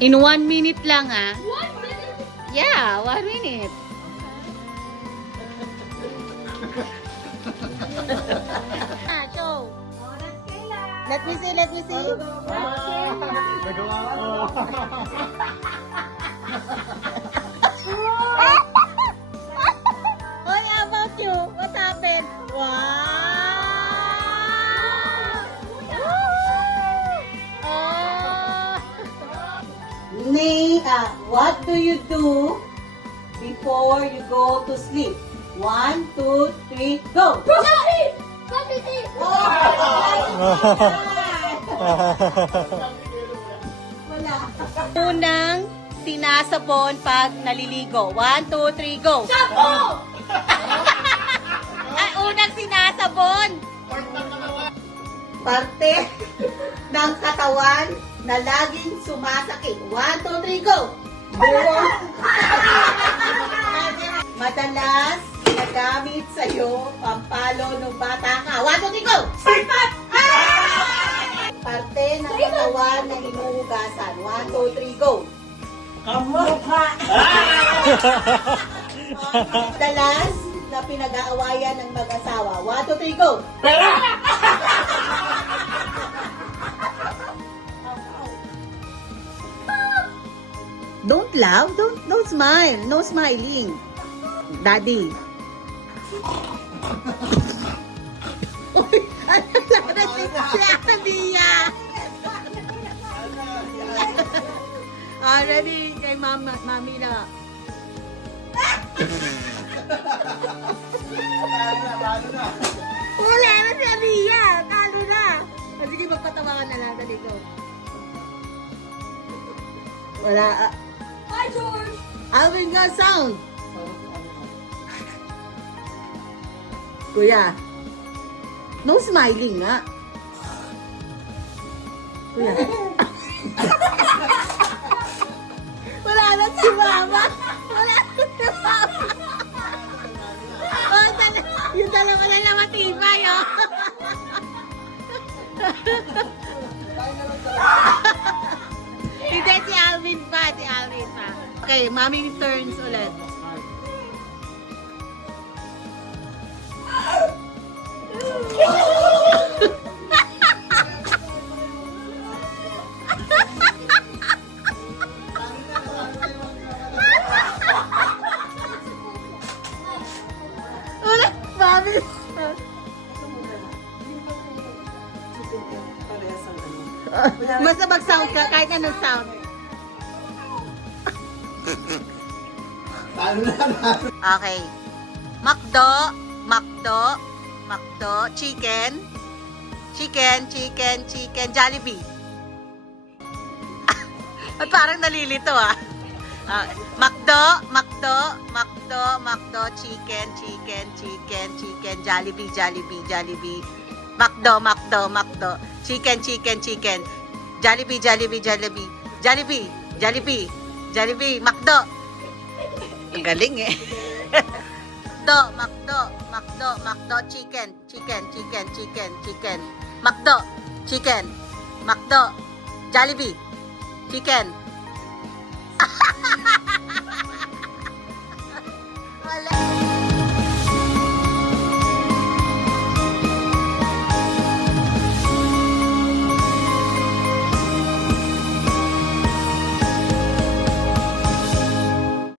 In 1 minute lang, ah. 1 minute? Yeah, 1 minute. Ah, show. Let me see, let me see. Nagawa ko. What about you? What happened? Wow! What do you do before you go to sleep? 1, 2, 3, go! Brush your teeth! Brush your teeth! Wala. Unang sinasabon pag naliligo. 1, 2, 3, go! Shampoo! Ay, unang sinasabon! Parte ng katawan na laging sumasakit. 1, 2, 3, go! Madalas nagamit sa'yo pampalo nung bata ka. 1, 2, 3, go! Sipot! Parte ng katawan na hinuhugasan. 1, 2, 3, go! Kamukha! Madalas na pinag-aawayan ng mag-asawa. 1, 2, 3, go! Don't laugh. Don't smile. No smiling. Daddy. Uy, ano na si Claudia? Already kay mami na. Wala na si Aliyah. Talo na. O, sige, magpatawa ka na lang. Dali ko. Wala. Hi, George! Alvin nga sound. Kuya. No smiling nga. Kuya. Wala na si Mama. Wala na si Mama. Oh, yung dalawa na lang matibay, oh. Hindi, si Alvin pa. Si Alvin pa. Okay, Mami turns ulit. Ulit, Mami. Basta mag-sound ka, kahit anong sound. Okay. Macdo, chicken, Jollibee. At parang nalilito, ah. Macdo, chicken, Jollibee. Macdo, chicken, Jollibee, Macdo. Ang galing, eh. Macdo, chicken. Macdo, chicken. Macdo, Jollibee, chicken. Wala.